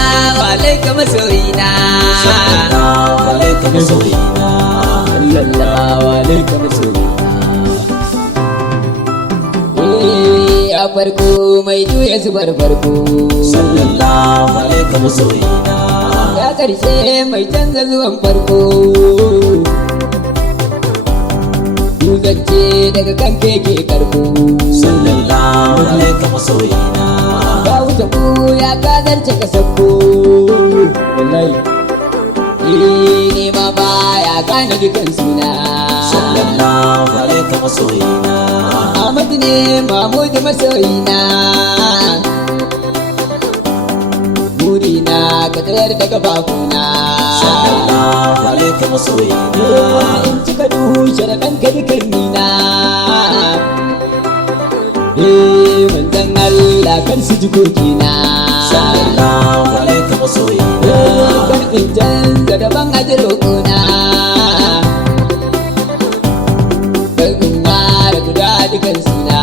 sallallahu alaikum masoyina sallallahu alaikum masoyina sallallahu alaikum masoyina ya farko mai juya zubar farko sallallahu alaikum masoyina ya karshe mai canza zuwan farko duzance daga kan keke karko sallallahu alaikum masoyina ka wuce ku ya kadarce ka sakko wallahi ne ma baya gane dukan suna sallallahu alaikum masoyina Ahmad ne Mahmud masoyina burina ka tsayar da gabafuna sallallahu alaikum masoyina in cika duhu sharaɗan ka dukan nina manzan Allah kan su jikokina sallallahu alaikum masoyina kan in canza daban aji roƙona kan in mara guda dukan suna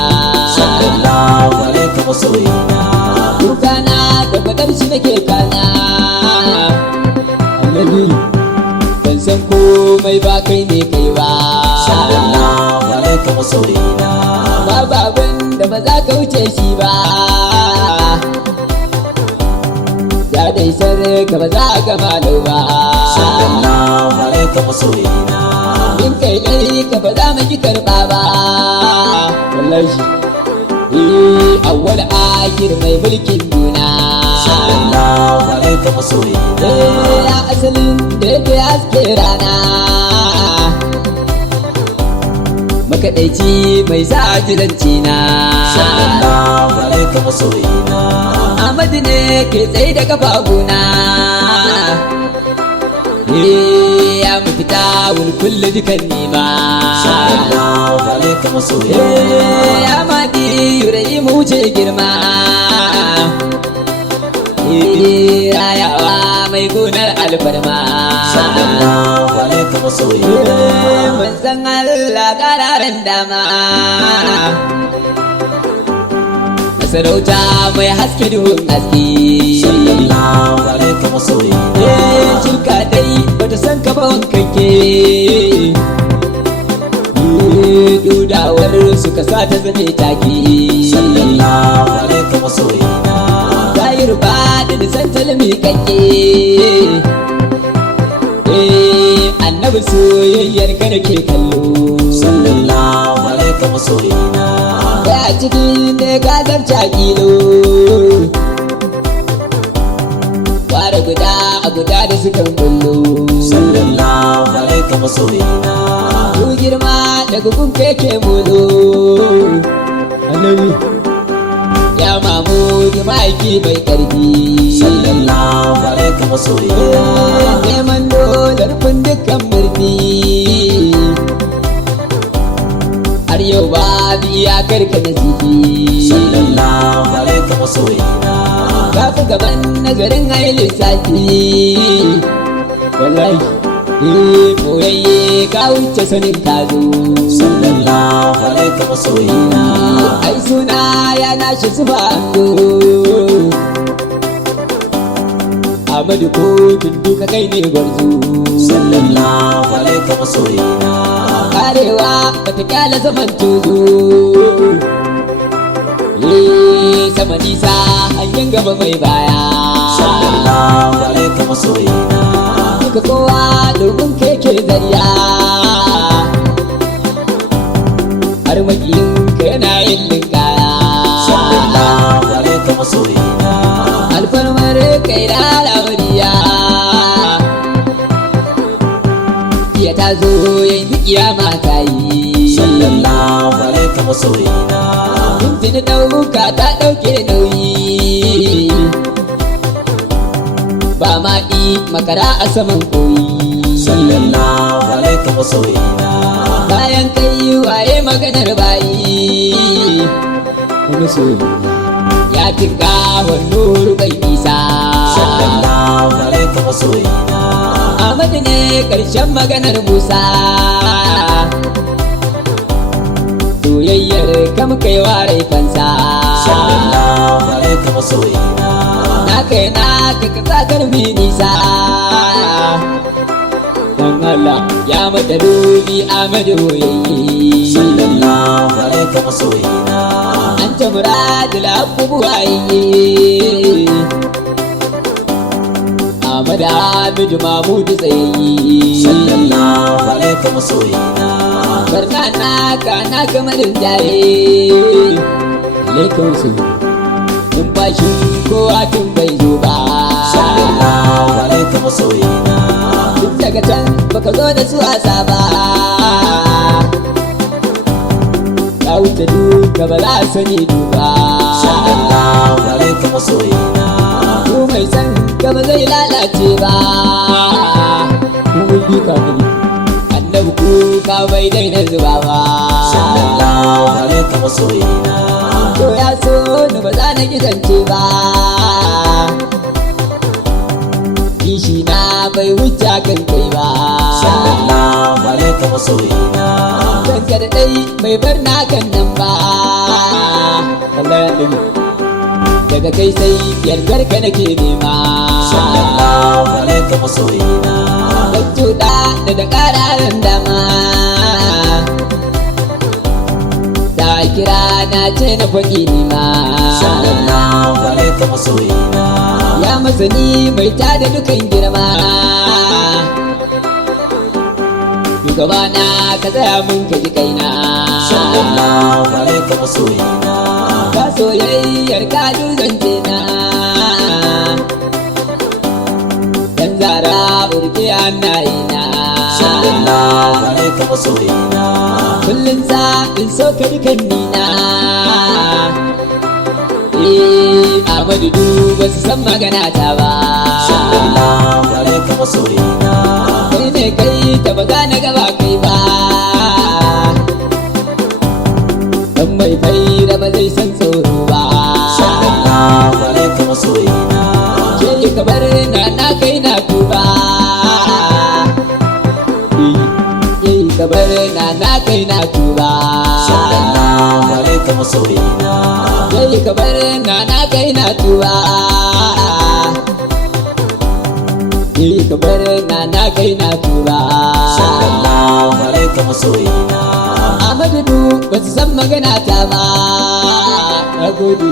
sallallahu alaikum masoyina dukana da faɗar shi nake kana annabi ban san komai ba kai ne kai ba sallallahu alaikum masoyina babu abin da ba za ka wuce shi ba ya dai sare ka ba za ka malo ba sallallahu alaikum masoyina in kai dai ka ba za mu ki karɓa ba wallahi awwal akhir mai mulkin duna sallallahu alaikum masoyina ya asalin da yake haske rana makaɗaici mai sa jiranci na sallallahu alaikum masoyina Ahmad ne ke tsaye da kafafuna ya mafita wani kulle dukan nima sallallahu alaikum masoyina ya maɗi yurayi mu wuce girma rayawa mai gonar alfarma sallallahu alaikum masoyina manzan Allah ƙararen dama masarauta mai haske duhun haske sallallahu alaikum masoyina cirka dai bata san ka ba wankake dudawar suka sa ta zame take sallallahu alaikum masoyina tayir ba da nisan talmi kake annabi soyayyar ka da ke kallo sallallahu alaikum masoyina ya cikin da ka zarta kilo kwara guda a guda da sukan bullo sallallahu alaikum masoyina ku girma daga kun keke mulo annabi ya mamudu ma'aiki mai karfi sallallahu alaikum masoyina neman dolar rufin dukkan birni har yau ba iyakar ka da zifi sallallahu alaikum masoyina ka fi gaban nazarin hayi lissafi wallahi boyayye ka wuce sanin ka zo sallallahu alaikum masoyina ai suna ya nashi zuba ando Ahmadu ko duka kai ne gwarzo sallallahu alaikum masoyina karewa bata kyala zaman tuzo sama nisa hanyar gaba mai baya sallallahu alaikum masoyina duka kowa domin keke zariya har makiyin ka yana yin linkaya sallallahu alaikum masoyina alfarmar kai da al'amariya iya ta zo yanzu kiyama ta yi sallallahu alaikum masoyina tuntuni ɗauka ta ɗauke nauyi ba maɗi makara a saman koyi sallallahu alaikum masoyina bayan kai waye maganar bayi ya tinka wannuru bai nisa sallallahu alaikum masoyina Ahmad ne ƙarshen maganar Musa soyayyar kam kai warai fansa sallallahu alaikum masoyina na kai na ka kasa karfi nisa dan Allah ya mata dubi Ahmadu yayi sallallahu alaihi masoyina an ta muradul abubuwaye Ahmad Hamid Mahmud tsayi sallallahu alaihi masoyina barna na kamar jaye alaikum su numfashi kowa tun bai zo ba sallallahu alaihi masoyina duk daga can baka zo da su asa ba ka wuce duka ba za a sani duba sallallahu alaihi masoyina ko mai san ka ba zai lalace ba mun bi ka mini annabi ku ka bai daina zuba ba sallallahu alaihi masoyina to ya so ni ba za na gidance ba kishi na bai wuce kan kai ba sallallahu alaihi masoyina kanka da dai bai bar na kan nan ba wallahi annabi daga kai sai yardar ka nake nema sallallahu alaihi masoyina Dakto da ƙararin dama da kira na ce na faɗi ni ma sallallahu alaihi masoyina ya masani mai tada dukan girma shugaba na ka tsaya mun ka ji kaina sallallahu alaihi masoyina ka soyayyar ka duzance na dan zara urke annayina sallallahu alaihi masoyina kullum za in so ka dukan nina Ahmadu du ba su san magana ta ba sallallahu alaihi masoyina kai ne kai ta ba za na gaba kai ba dan mai faira ba zai san tsoro ba sallallahu alaihi masoyina ke ka bar na kai na tuba ka bar na kai na tuba sallallahu alaihi masoyina yayi ka bar na kai na tuba yayi ka bar na kai na tuba sallallahu alaihi masoyina Ahmadu ba su san magana ta ba nagode